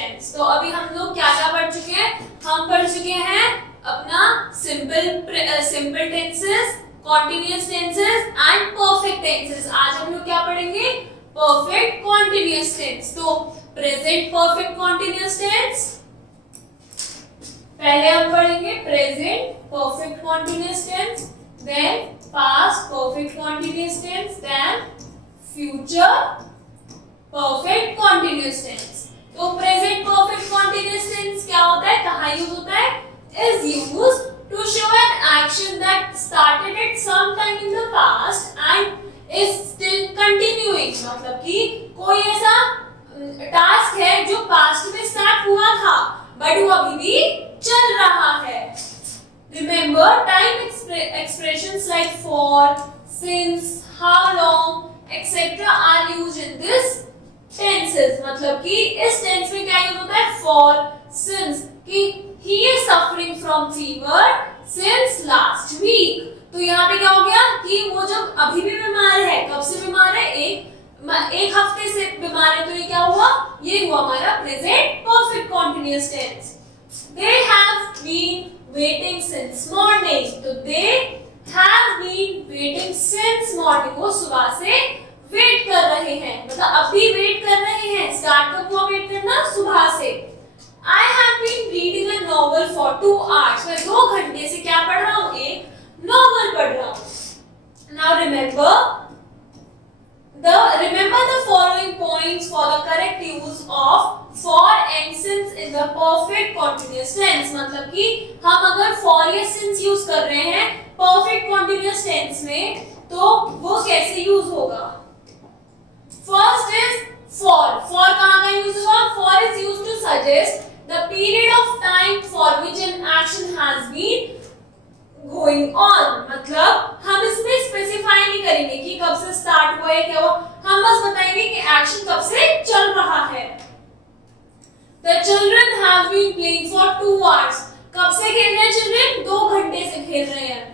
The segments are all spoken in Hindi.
टेंस। तो अभी हम लोग क्या क्या पढ़ चुके हैं? हम पढ़ चुके हैं अपना simple tenses, continuous tenses and perfect tenses. आज हम लोग क्या पढ़ेंगे? Perfect continuous tense. तो प्रेजेंट परफेक्ट कॉन्टिन्यूअस टेंस पहले हम पढ़ेंगे, present perfect continuous tense, then past perfect continuous tense, then future perfect continuous tense. तो प्रेजेंट परफेक्ट कॉन्टिन्यूअस टेंस क्या होता है, कहाँ यूज होता है? Is used to show an action that started at some time in the past and is still continuing। मतलब कि कोई ऐसा टास्क है जो पास्ट में स्टार्ट हुआ था बट वो अभी भी चल रहा है। Remember, time expressions like for, since, how long, etc. are used in this tenses। मतलब कि इस टेंस में क्या यूज होता है? For, since, कि he is suffering from fever since last week। तो यहाँ पे क्या हो गया कि वो जब अभी भी बीमार है, कब से बीमार है? एक हफ्ते से बीमार है। तो ये क्या हुआ? ये हुआ हमारा present perfect continuous tense. They have been waiting since morning। तो they have been waiting since morning। वो सुबह से वेट कर रहे हैं, मतलब अभी वेट कर रहे हैं। स्टार्ट कब हुआ वेट करना? सुबह से। I have been reading a novel for 2 hours। मैं 2 घंटे से क्या पढ़ रहा हूँ? एक नॉवल पढ़ रहा हूँ। Now remember the following points for the correct use of for and since in the perfect continuous tense। मतलब कि हम अगर for या since यूज कर रहे हैं perfect continuous tense में, तो वो कैसे यूज होगा? First is for। For कहाँ का यूज होगा? For is used to suggest the period of time for which an action has been going on। मतलब हम इसमें स्पेसिफाई नहीं करेंगे कि कब से स्टार्ट हुआ है, क्या हुआ। हम बस बताएंगे कि एक्शन कब से चल रहा है। The children have been playing for 2 hours। कब से खेल रहे हैं चिल्ड्रन? 2 घंटे से खेल रहे हैं।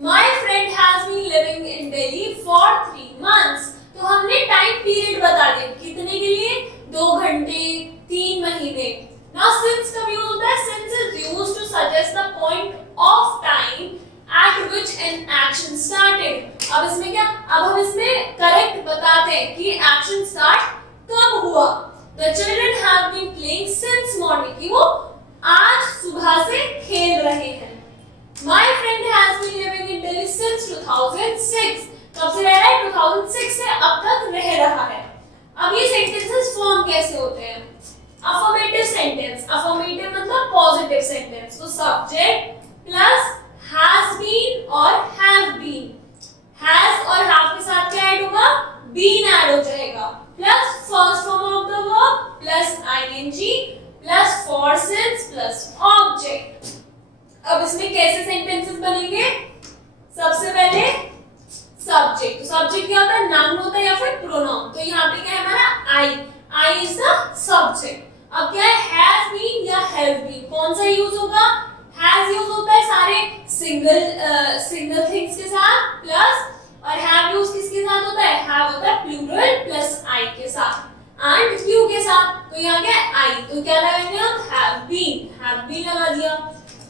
My friend has been living in Delhi for 3 months। तो हमने टाइम पीरियड बता दिया, कितने के लिए? 2 घंटे, 3 महीने। Now since कब यूज होता है? Since is used to suggest the point of time at which an action started। अब इसमें क्या? अब हम इसमें करेक्ट बताते हैं कि एक्शन स्टार्ट कब हुआ। The children have been playing since morning, कि वो आज सुबह से खेल रहे हैं। My friend has been living in Delhi since 2006। कब से रह रहा है? 2006 से अब तक रह रहा है। अब ये सेंटेंसेस फॉर्म कैसे होते हैं? Affirmative sentence. अफर्मेटिव मतलब पॉजिटिव सेंटेंस। तो सब्जेक्ट प्लस हैज बीन और हैव बीन। हैज और हैव के साथ क्या ऐड होगा? बीन ऐड हो जाएगा। Plus first form of the verb plus ING plus for since plus object. अब इसमें कैसे सेंटेंसेस बनेंगे? सबसे पहले सब्जेक्ट। तो सब्जेक्ट क्या होता है? नाउन होता है या फिर प्रोनाउन। तो यहाँ पे क्या है हमारा? I is the subject. अब क्या है? हैज बीन या हैव बीन, कौन सा यूज होगा? हैज यूज होता है सारे सिंगल थिंग्स के साथ प्लस, और हैव यूज किसके साथ होता है? हैव होता है प्लूरल प्लस आई के साथ एंड यू के साथ। तो यहाँ क्या है? आई। तो क्या लगाएंगे हम? हैव बीन लगा दिया।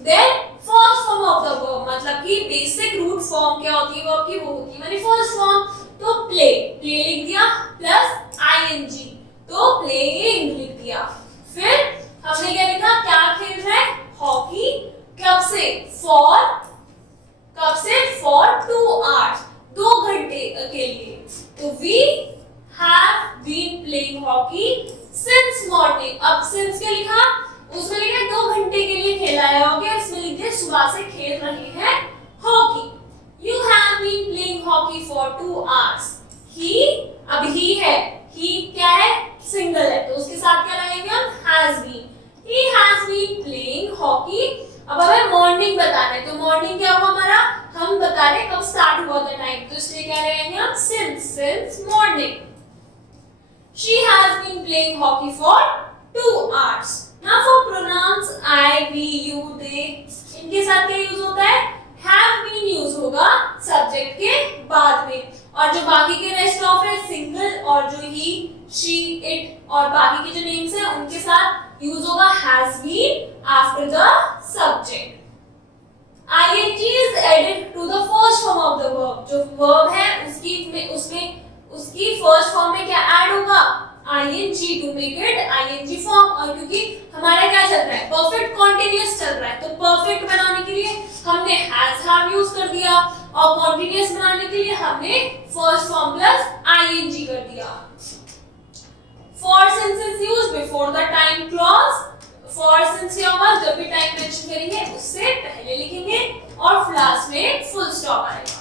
Then first form of the verb, मतलब कि बेसिक रूट फॉर्म क्या होती है वर्ब की? वो होती है माने फर्स्ट फॉर्म। तो प्ले लिख दिया प्लस आईएनजी, तो प्लेइंग लिख दिया। फिर हमने क्या लिखा? क्या खेल रहा है? हॉकी। कब से? फॉर। कब से? फॉर 2 hours, 2 घंटे के लिए। तो we have been playing hockey since morning. अब सिंस क्या लिखा? उसमें लिखा 2 घंटे के लिए खेला है हॉकी, इसमें लिख दिया सुबह से खेल रहे हैं hockey. You have been playing hockey for 2 hours। He, अब he है, he क्या है? सिंगल है, तो उसके साथ क्या लगाएंगे हम? has been। He has been playing hockey। अब हमें मॉर्निंग बताना है, तो मॉर्निंग क्या हुआ हमारा? हम बता रहे कब स्टार्ट हुआ था टाइम, तो इसलिए क्या लगाएंगे हम? since morning। She has been playing hockey for 2 hours। Now for pronouns I, we, you, they, इनके साथ क्या यूज होता है? have been यूज होगा सब्जेक्ट के बाद में, और जो बाकी के रेस्ट ऑफ है सिंगल, और जो ही, शी, इट और बाकी के जो नेम्स हैं उनके साथ यूज होगा has been after the subject. ing is added to the first form of the verb, जो verb है उसकी फर्स्ट फॉर्म में क्या ऐड होगा ing to make it ing form। और क्योंकि हमारा क्या चल रहा है परफेक्ट कॉन्टिन्यूअस चल रहा है, तो परफेक्ट बनाने के लिए हमने हैज हैव यूज कर दिया और कॉन्टिन्यूअस बनाने के लिए हमने फर्स्ट फॉर्म प्लस ing कर दिया। For since is used before the time clause, for since या होगा जब भी टाइम मेंशन करेंगे उससे पहले लिखेंगे और लास्ट में फुल स्टॉप आएगा।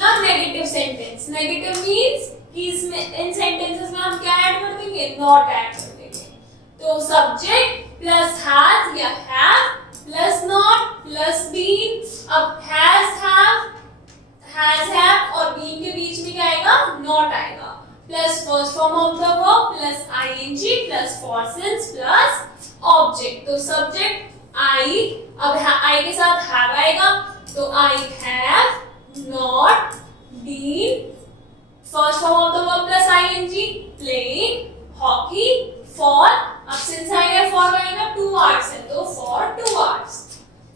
Now negative sentence, negative means कि इसमें इन सेंटेंसेस में हम क्या ऐड कर देंगे नॉट ऐड कर देंगे। तो सब्जेक्ट प्लस हैज या have plus not plus been, अब हैज हैव और बीन के बीच में क्या आएगा नॉट आएगा, plus first form of the verb plus ing plus for since plus object. तो सब्जेक्ट आई, अब आई के साथ हैव आएगा, तो I have not been, first form of the verb plus ing playing hockey for, अब सिंस आएगा फॉर आएगा 2 hours है तो for 2 hours।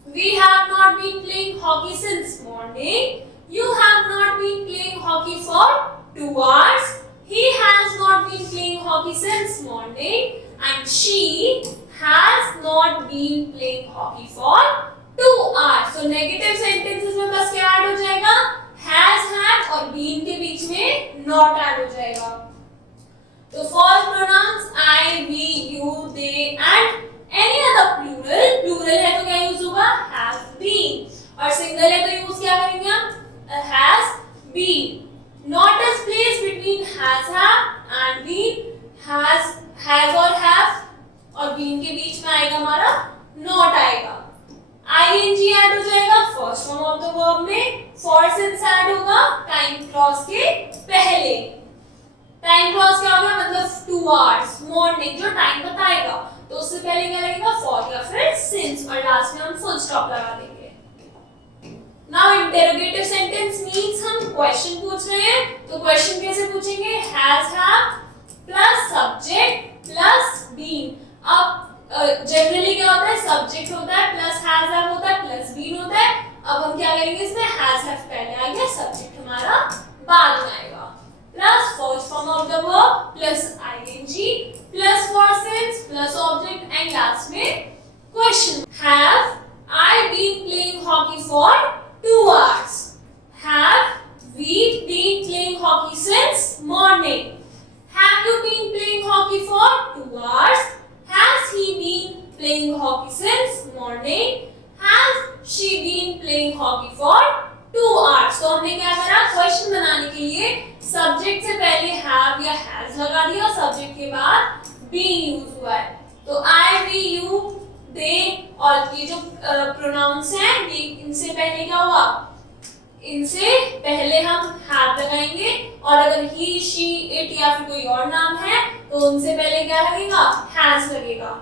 We have not been playing hockey since morning. You have not been playing hockey for 2 hours. He has not been playing hockey since morning, and she has not been playing hockey for 2 hours. So negative sentences में बस क्या ऐड हो जाएगा has, have और been के बीच में not ऐड हो जाएगा। तो for pronouns I, we, you, they and any other plural है तो क्या यूज होगा have been, और सिंगल है तो यूज क्या करेंगे हम has been। Not is placed between has, have and been, has और have और been के बीच में आएगा हमारा not आएगा। ing ऐड हो जाएगा first form of the verb में, for since ऐड होगा टाइम क्लॉज के पहले। टाइम क्लॉज क्या होगा मतलब 2 hours मॉर्निंग जो टाइम बताएगा, तो उससे पहले क्या लगेगा फॉर या फिर सिंस और लास्ट में हम फुल स्टॉप लगा देंगे। नाउ इंटरोगेटिव सेंटेंस मींस हम क्वेश्चन पूछ रहे हैं, तो क्वेश्चन कैसे पूछेंगे has have plus subject plus been. अब जनरली क्या होता है सब्जेक्ट होता है प्लस हैज हैव होता है प्लस बीन होता है। अब हम क्या करेंगे इसमें हैज हैव पहले आएगा, सब्जेक्ट हमारा बाद में आएगा, plus first form of the verb plus ing plus for since plus object and last में question. Have I been playing hockey for 2 hours? Have we been playing hockey since morning? Have you been playing hockey for 2 hours? Has he been playing hockey since morning? Has she been playing hockey for 2 hours? तो हमने क्या करा क्वेश्चन बनाने के लिए सब्जेक्ट से पहले have या has लगा दिया, सब्जेक्ट के बाद been यूज हुआ है। तो I, we, you, they और ये जो प्रोनाउंस हैं ये इनसे पहले क्या होगा इनसे पहले हम have लगाएंगे, और अगर he, she, it या फिर कोई और नाम है तो उनसे पहले क्या लगेगा has लगेगा।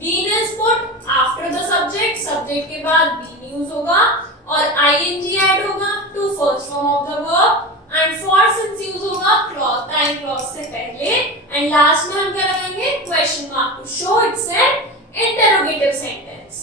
been is put after the subject, subject के बाद been यूज होगा और ing ऐड होगा to first form of the verb and for since use होगा clause टाइम क्लॉज से पहले, एंड लास्ट में हम क्या लगाएंगे question mark to show it's an interrogative sentence.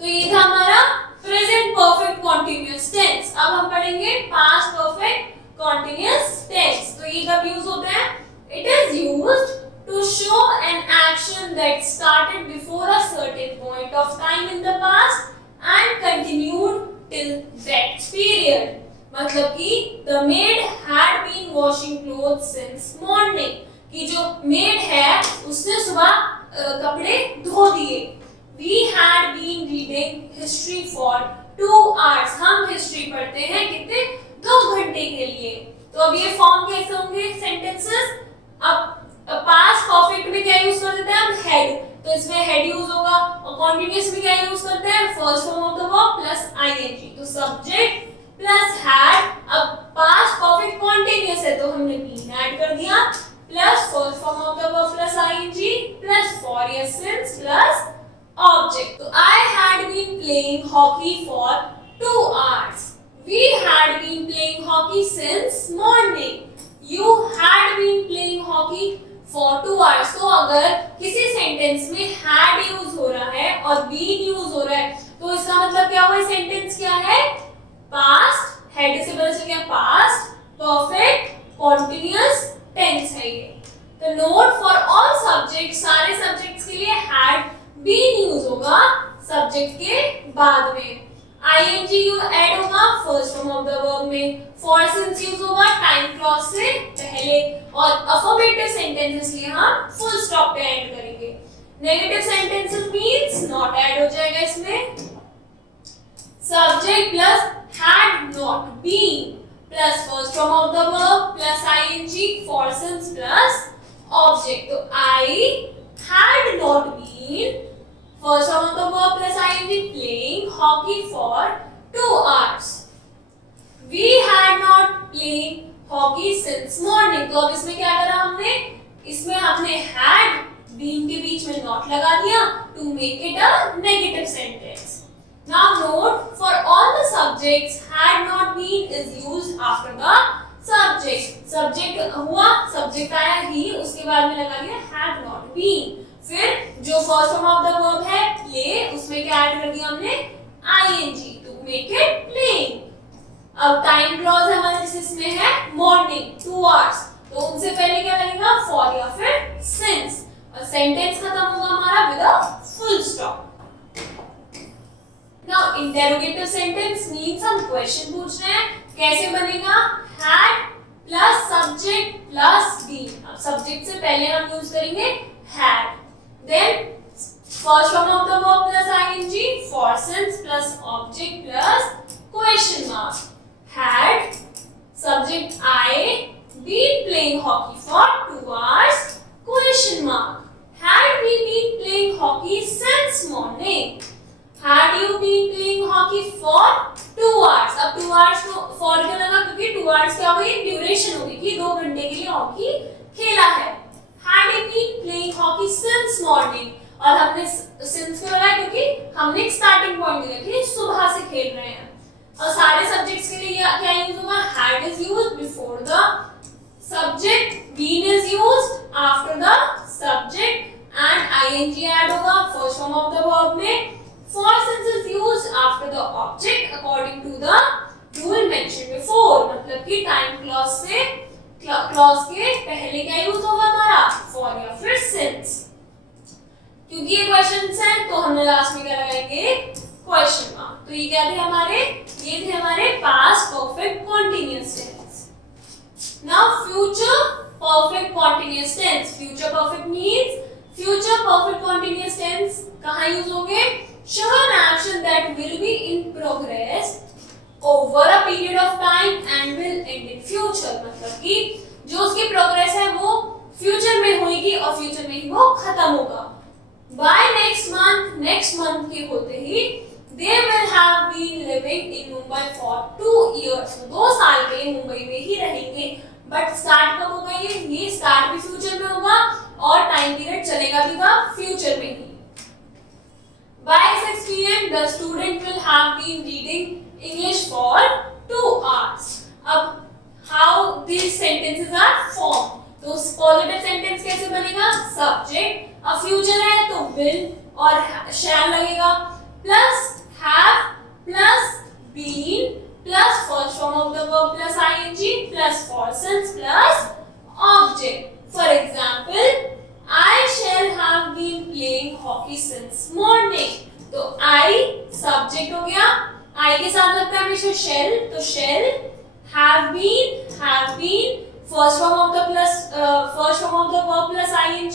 तो ये था हमारा प्रेजेंट परफेक्ट कॉन्टिन्यूअस टेंस। अब हम पढ़ेंगे पास्ट परफेक्ट कॉन्टिन्यूअस टेंस। तो ये कब यूज होता है it is used to show an action that started before a certain point of time in the past and continued till that period। मतलब कि the maid had been washing clothes since morning, कि जो maid है उसने सुबह कपड़े धो दिए। We had been reading history for 2 hours, हम हिस्ट्री पढ़ते हैं कितने 2 घंटे के लिए। तो अब ये फॉर्म कैसे होंगे सेंटेंसेस। अब पास्ट परफेक्ट में क्या यूज कर देते हैं हम हेड, तो इसमें हेड यूज होगा, और कॉन्टिन्यूअस में क्या यूज करते हैं first form of the verb plus ing, तो सब्जेक्ट प्लस हैड। अब पास्ट परफेक्ट कॉन्टिन्यूअस है तो हमने बीन ऐड कर दिया, plus first form of the verb plus ing plus for या सिंस प्लस ऑब्जेक्ट। तो I had been playing hockey for 2 hours, we had been playing hockey since morning, you had been playing hockey for 2 hours। तो अगर किसी सेंटेंस में हैड यूज हो रहा है और बीन यूज हो रहा है, तो इसका मतलब क्या हुआ, सेंटेंस क्या है, पास्ट, हैड से पता चल गया पास्ट परफेक्ट कॉन्टिन्यूअस टेंस है ये। तो नोट फॉर ऑल सब्जेक्ट, सारे सब्जेक्ट्स के लिए हैड बीन यूज होगा सब्जेक्ट के बाद में। ing यू ऐड होगा first form of the verb में, फॉर सिंस यूज होगा टाइम क्लॉज से पहले, और अफर्मेटिव सेंटेंसेस लिए हम फुल स्टॉप पे ऐड करेंगे। Negative sentences means not add हो जाएगा इसमें। Subject plus had not been plus first form of the verb plus ing for since plus object. तो I had not been first form of the verb plus ing playing hockey for 2 hours. We had not played hockey since morning. तो अब इसमें क्या करा हमने, इसमें हमने had been के बीच में not लगा दिया to make it a negative sentence. Now note for all the subjects had not been is used after the subject. Subject हुआ, subject आया he, उसके बाद में लगा दिया had not been. फिर जो first form of the verb है प्ले, उसमें क्या ऐड कर दिया हमने, ing to make it playing. अब टाइम क्लॉज हमारे इसमें है मॉर्निंग 2 आवर्स, तो उनसे पहले क्या लगेगा, फॉर या फिर सिंस, और सेंटेंस खत्म होगा हमारा with a full stop. Now interrogative sentence means हम क्वेश्चन पूछ रहे हैं, कैसे बनेगा, had plus subject plus been. अब सब्जेक्ट से पहले हम यूज करेंगे had, then first form of the verb plus ing, for since plus object plus question mark. Had subject I been playing hockey for 2 hours, question mark. Had we been playing hockey since morning? Had you been playing hockey for 2 hours? अब 2 hours को for क्यों लगा, क्योंकि 2 hours क्या होगी, ड्यूरेशन होगी कि 2 घंटे के लिए हॉकी खेला है। Had he been playing hockey since morning? और हमने since क्यों लगाया, क्योंकि हमने एक स्टार्टिंग पॉइंट दिया कि सुबह से खेल रहे हैं। और सारे सब्जेक्ट्स के लिए क्या यूज होगा, had is used before the subject, been is used after the subject, and ing add होगा first form of the verb में, for since is used after the object according to the rule mentioned before। मतलब कि टाइम क्लॉज से क्लॉज के पहले क्या यूज होगा हमारा, फॉर या फिर सिंस। क्योंकि ये क्वेश्चंस हैं तो हमने लास्ट में क्या लगाएंगे, क्वेश्चन मार्क। तो ये क्या थे हमारे, ये थे हमारे past perfect continuous tense. Now future perfect continuous tense. Future perfect means, future perfect continuous tense कहाँ यूज होंगे, show an action that will be in progress over a period of time and will end in future। मतलब कि जो उसकी प्रोग्रेस है वो फ्यूचर में होगी और फ्यूचर में ही वो खत्म होगा। By next month, next month के होते ही they will have been living in Mumbai for 2 years। 2 साल के लिए मुंबई में ही रहेंगे। बट स्टार्ट कब होगा, ये स्टार्ट भी फ्यूचर में होगा और टाइम पीरियड चलेगा भी फ्यूचर में ही। By 6 PM the student will have been reading English for 2 hours। अब how these sentences are formed, तो पॉजिटिव सेंटेंस कैसे बनेगा, सब्जेक्ट, अब फ्यूचर है तो will और shall लगेगा, plus have plus been plus first form of the verb plus ing plus for since plus object। For example, I shall have been playing hockey since morning। तो I सब्जेक्ट हो गया, I के साथ लगता है हमेशा shall, तो shall, have been, first form of the verb plus ing,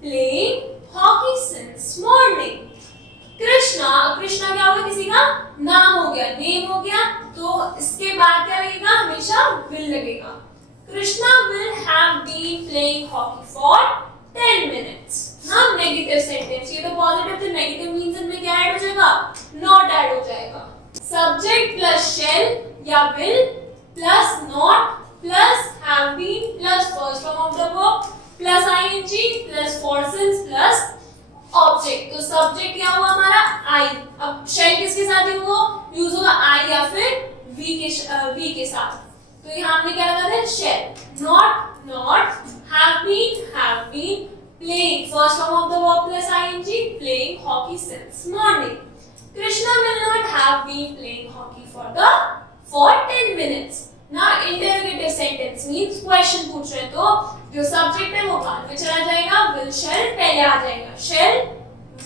playing hockey since morning। Krishna, Krishna क्या होगा, किसी का नाम हो गया, नेम हो गया, तो इसके बाद क्या लगेगा, हमेशा will लगेगा। Krishna will have been playing hockey for 10 minutes। ना नेगेटिव सेंटेंस, ये तो पॉजिटिव थे, नेगेटिव मींस इनमें क्या ऐड हो जाएगा, नॉट ऐड हो जाएगा। सब्जेक्ट प्लस shall या will plus not plus have been plus first form of the verb plus ing plus for since plus object. तो सब्जेक्ट क्या हुआ हमारा, I। अब shall किसके साथ यूज होगा, I या फिर we के साथ। तो यहाँ हमने क्या लगा था, shall, not, have been playing, first form of the verb plus ing, playing hockey since morning. Krishna will not have been playing hockey for 10 minutes. Now interrogative sentence means question पूछ रहे तो जो subject है वो बाद में चला जाएगा, will shall पहले आ जाएगा. Shall,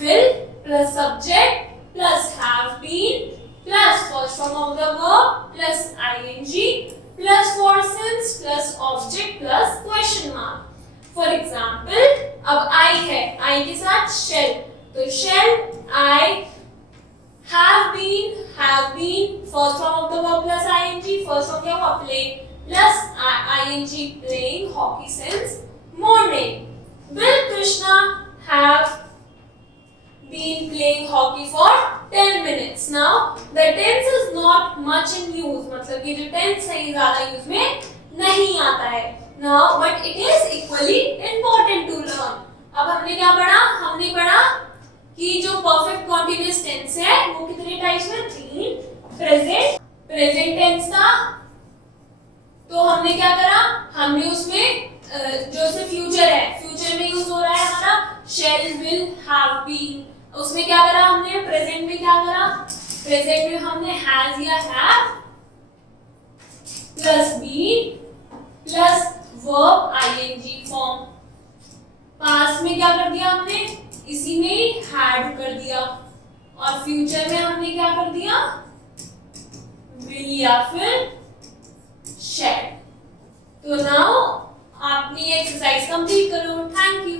will plus subject plus have been plus first form of the verb plus ing plus for since plus object plus question mark. For example, अब I है, I के साथ shall, तो shall I have been first form of the verb plus ing, first form क्या हुआ play plus ing playing hockey since morning. Will Krishna have been playing hockey for 10 minutes? Now the tense is not much in use, मतलब कि जो tense है ये ज़्यादा use में नहीं आता है. Now but it is equally important to learn. अब हमने क्या पढ़ा? हमने पढ़ा कि जो perfect continuous tense है वो कितने टाइप्स में? 3. प्रेजेंट टेंस था, तो हमने क्या करा? हमने उसमें जो से फ्यूचर है, फ्यूचर में यूज हो रहा है हमारा shall, will, have been, उसमें क्या करा हमने? प्रेजेंट में क्या करा? प्रेजेंट में हमने has या have plus been plus verb ing form. Past में क्या कर दिया हमने? इसी में had कर दिया. और फ्यूचर में हमने क्या कर दिया? will या फिर shall. तो नाउ आप अपनी एक्सरसाइज कंप्लीट करो. Thank you.